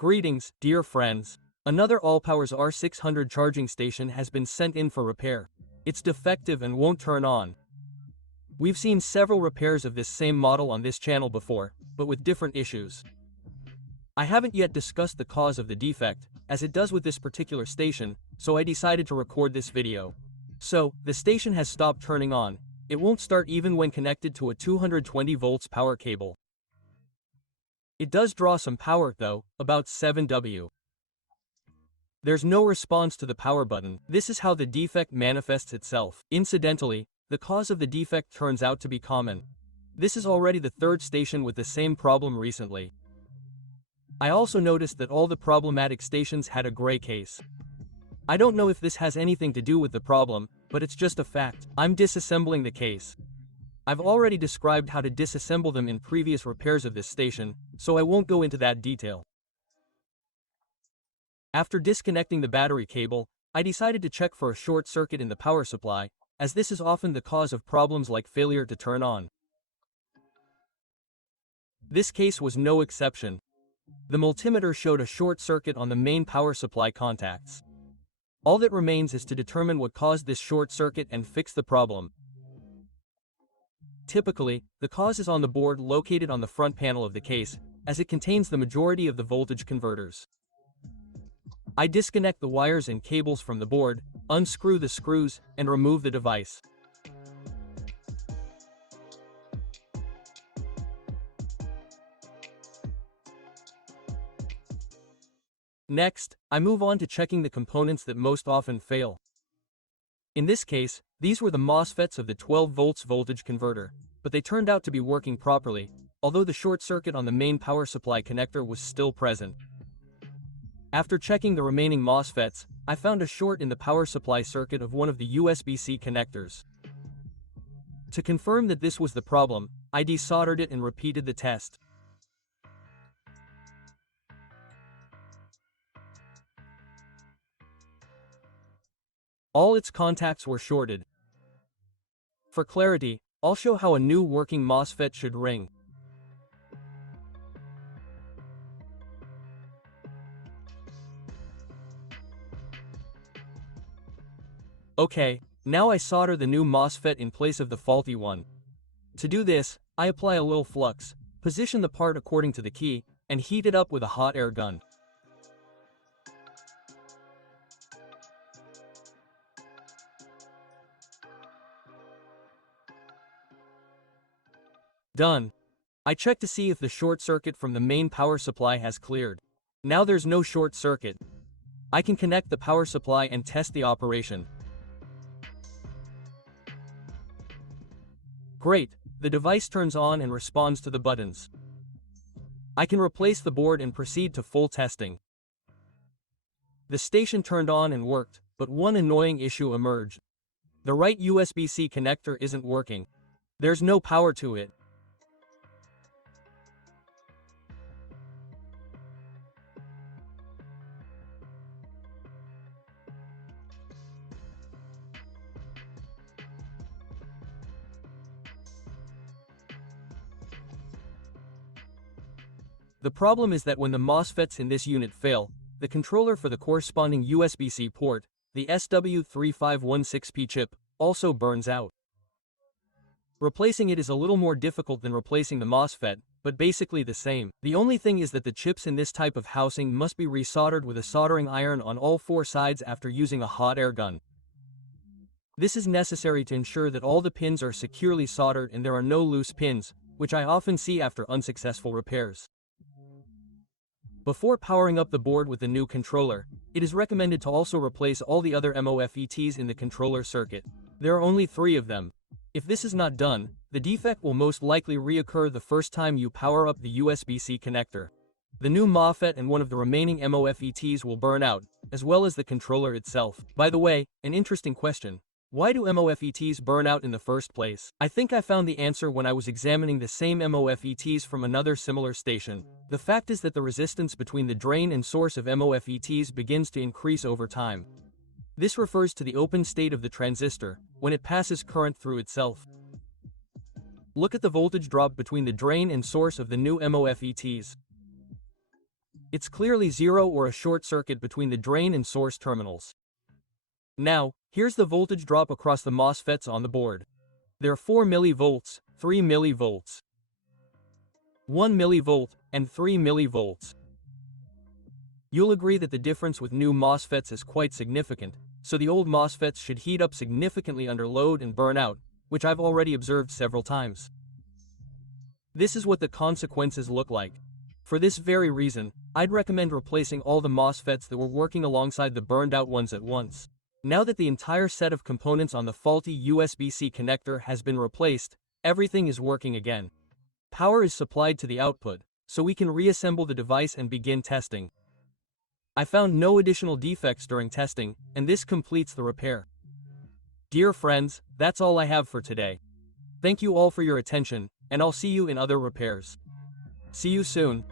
Greetings, dear friends. Another ALLPOWERS R600 charging station has been sent in for repair. It's defective and won't turn on. We've seen several repairs of this same model on this channel before, but with different issues. I haven't yet discussed the cause of the defect, as it does with this particular station, so I decided to record this video. So, the station has stopped turning on. It won't start even when connected to a 220 volts power cable. It does draw some power though, about 7W. There's no response to the power button. This is how the defect manifests itself. Incidentally, the cause of the defect turns out to be common. This is already the third station with the same problem recently. I also noticed that all the problematic stations had a gray case. I don't know if this has anything to do with the problem, but it's just a fact. I'm disassembling the case. I've already described how to disassemble them in previous repairs of this station, so I won't go into that detail. After disconnecting the battery cable, I decided to check for a short circuit in the power supply, as this is often the cause of problems like failure to turn on. This case was no exception. The multimeter showed a short circuit on the main power supply contacts. All that remains is to determine what caused this short circuit and fix the problem. Typically, the cause is on the board located on the front panel of the case, as it contains the majority of the voltage converters. I disconnect the wires and cables from the board, unscrew the screws, and remove the device. Next, I move on to checking the components that most often fail. In this case, these were the MOSFETs of the 12 volts voltage converter, but they turned out to be working properly, although the short circuit on the main power supply connector was still present. After checking the remaining MOSFETs, I found a short in the power supply circuit of one of the USB-C connectors. To confirm that this was the problem, I desoldered it and repeated the test. All its contacts were shorted. For clarity, I'll show how a new working MOSFET should ring. Okay, now I solder the new MOSFET in place of the faulty one. To do this, I apply a little flux, position the part according to the key, and heat it up with a hot air gun. Done. I check to see if the short circuit from the main power supply has cleared. Now there's no short circuit. I can connect the power supply and test the operation. Great, the device turns on and responds to the buttons. I can replace the board and proceed to full testing. The station turned on and worked, but one annoying issue emerged. The right USB-C connector isn't working. There's no power to it. The problem is that when the MOSFETs in this unit fail, the controller for the corresponding USB-C port, the SW3516P chip, also burns out. Replacing it is a little more difficult than replacing the MOSFET, but basically the same. The only thing is that the chips in this type of housing must be resoldered with a soldering iron on all four sides after using a hot air gun. This is necessary to ensure that all the pins are securely soldered and there are no loose pins, which I often see after unsuccessful repairs. Before powering up the board with the new controller, it is recommended to also replace all the other MOSFETs in the controller circuit. There are only 3 of them. If this is not done, the defect will most likely reoccur the first time you power up the USB-C connector. The new MOSFET and one of the remaining MOSFETs will burn out, as well as the controller itself. By the way, an interesting question. Why do MOSFETs burn out in the first place? I think I found the answer when I was examining the same MOSFETs from another similar station. The fact is that the resistance between the drain and source of MOSFETs begins to increase over time. This refers to the open state of the transistor, when it passes current through itself. Look at the voltage drop between the drain and source of the new MOSFETs. It's clearly zero or a short circuit between the drain and source terminals. Now, here's the voltage drop across the MOSFETs on the board. They're 4 mV, 3 mV, 1 mV, and 3 mV. You'll agree that the difference with new MOSFETs is quite significant, so the old MOSFETs should heat up significantly under load and burn out, which I've already observed several times. This is what the consequences look like. For this very reason, I'd recommend replacing all the MOSFETs that were working alongside the burned out ones at once. Now that the entire set of components on the faulty USB-C connector has been replaced, everything is working again. Power is supplied to the output, so we can reassemble the device and begin testing. I found no additional defects during testing, and this completes the repair. Dear friends, that's all I have for today. Thank you all for your attention, and I'll see you in other repairs. See you soon.